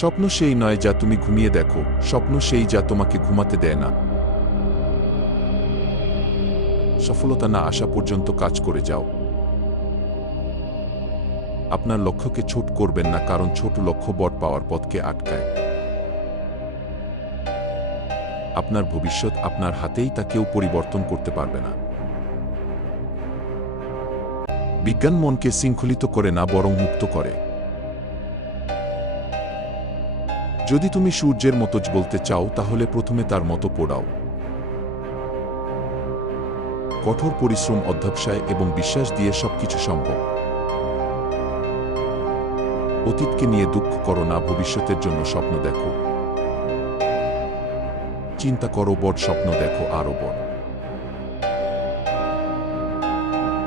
স্বপ্ন সেই নয় যা তুমি ঘুমিয়ে দেখো, স্বপ্ন সেই যা তোমাকে ঘুমাতে দেয় না। সফলতা না আসা পর্যন্ত কাজ করে যাও। আপনার লক্ষ্যকে ছোট করবেন না, কারণ ছোট লক্ষ্য বড় পাওয়ার পথকে আটকায়। আপনার ভবিষ্যৎ আপনার হাতেই, তা কেউ পরিবর্তন করতে পারবে না। বিজ্ঞান মনকে শৃঙ্খলিত করে না, বরং মুক্ত করে। যদি তুমি সূর্যের মতো জ্বলতে চাও, তাহলে প্রথমে তার মতো পোড়াও। কঠোর পরিশ্রম, অধ্যবসায় এবং বিশ্বাস দিয়ে সবকিছু সম্ভব। অতীতকে নিয়ে দুঃখ করো না, ভবিষ্যতের জন্য স্বপ্ন দেখো। চিন্তা করো বড়, স্বপ্ন দেখো আরো বড়।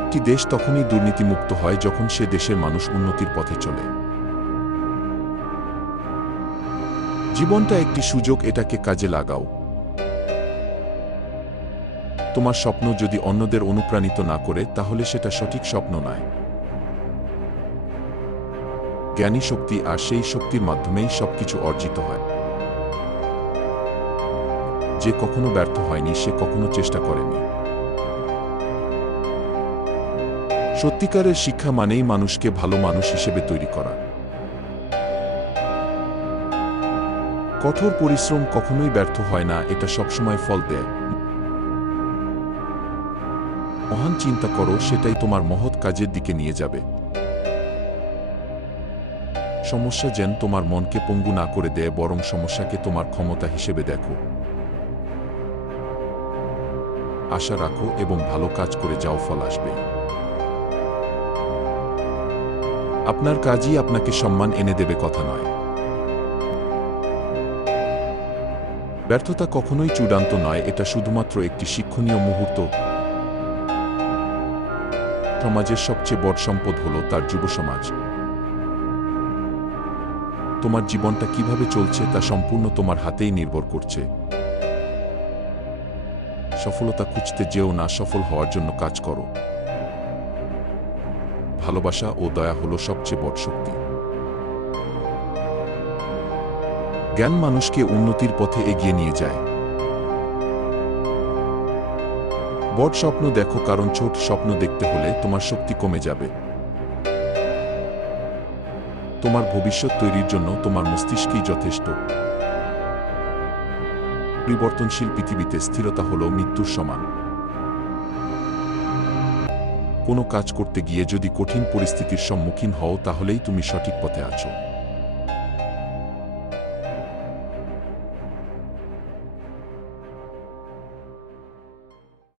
একটি দেশ তখনই দুর্নীতিমুক্ত হয় যখন সে দেশের মানুষ উন্নতির পথে চলে। জীবনটা একটি সুযোগ, এটাকে কাজে লাগাও। তোমার স্বপ্ন যদি অন্যদের অনুপ্রাণিত না করে, তাহলে সেটা সঠিক স্বপ্ন নয়। জ্ঞানী শক্তি, আর সেই শক্তির মাধ্যমেই সবকিছু অর্জিত হয়। যে কখনো ব্যর্থ হয়নি, সে কখনো চেষ্টা করেনি। সত্যিকারের শিক্ষা মানেই মানুষকে ভালো মানুষ হিসেবে তৈরি করা। কঠোর পরিশ্রম কখনোই ব্যর্থ হয় না, এটা সবসময় ফল দেয়। মহান চিন্তা করো, সেটাই তোমার মহৎ কাজের দিকে নিয়ে যাবে। সমস্যা যেন তোমার মনকে পঙ্গু না করে দেয়, বরং সমস্যাকে তোমার ক্ষমতা হিসেবে দেখো। আশা রাখো এবং ভালো কাজ করে যাও, ফল আসবে। আপনার কাজই আপনাকে সম্মান এনে দেবে, কথা নয়। ব্যর্থতা কখনোই চূড়ান্ত নয়, এটা শুধুমাত্র একটি শিক্ষণীয় মুহূর্ত। সমাজের সবচেয়ে বড় সম্পদ হল তার যুব সমাজ। তোমার জীবনটা কিভাবে চলছে তা সম্পূর্ণ তোমার হাতেই নির্ভর করছে। সফলতা খুঁজতে যেও না, সফল হওয়ার জন্য কাজ করো। ভালোবাসা ও দয়া হল সবচেয়ে বড় শক্তি। জ্ঞান মানুষকে উন্নতির পথে এগিয়ে নিয়ে যায়। বড় স্বপ্ন দেখো, কারণ ছোট স্বপ্ন দেখতে হলে তোমার শক্তি কমে যাবে। তোমার ভবিষ্যৎ তৈরির জন্য তোমার মস্তিষ্কই যথেষ্ট। পরিবর্তনশীল পৃথিবীতে স্থিরতা হল মৃত্যুর সমান। কোনো কাজ করতে গিয়ে যদি কঠিন পরিস্থিতির সম্মুখীন হও, তাহলেই তুমি সঠিক পথে আছো।